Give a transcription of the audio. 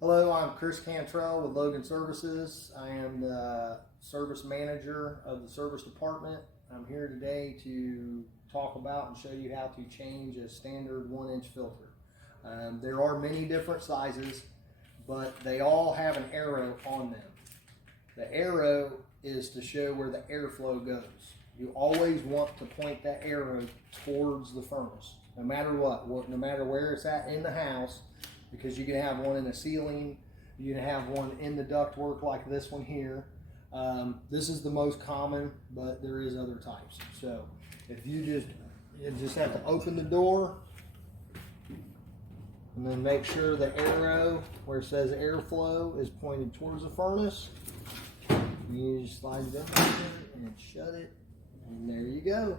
Hello, I'm Chris Cantrell with Logan Services. I am the service manager of the service department. I'm here today to talk about and show you how to change a standard 1-inch filter. There are many different sizes, but they all have an arrow on them. The arrow is to show where the airflow goes. You always want to point that arrow towards the furnace, no matter what, no matter where it's at in the house, because you can have one in the ceiling, you can have one in the ductwork like this one here. This is the most common, but there is other types. So if you just have to open the door and then make sure the arrow where it says airflow is pointed towards the furnace. You just slide it in there and shut it, and there you go.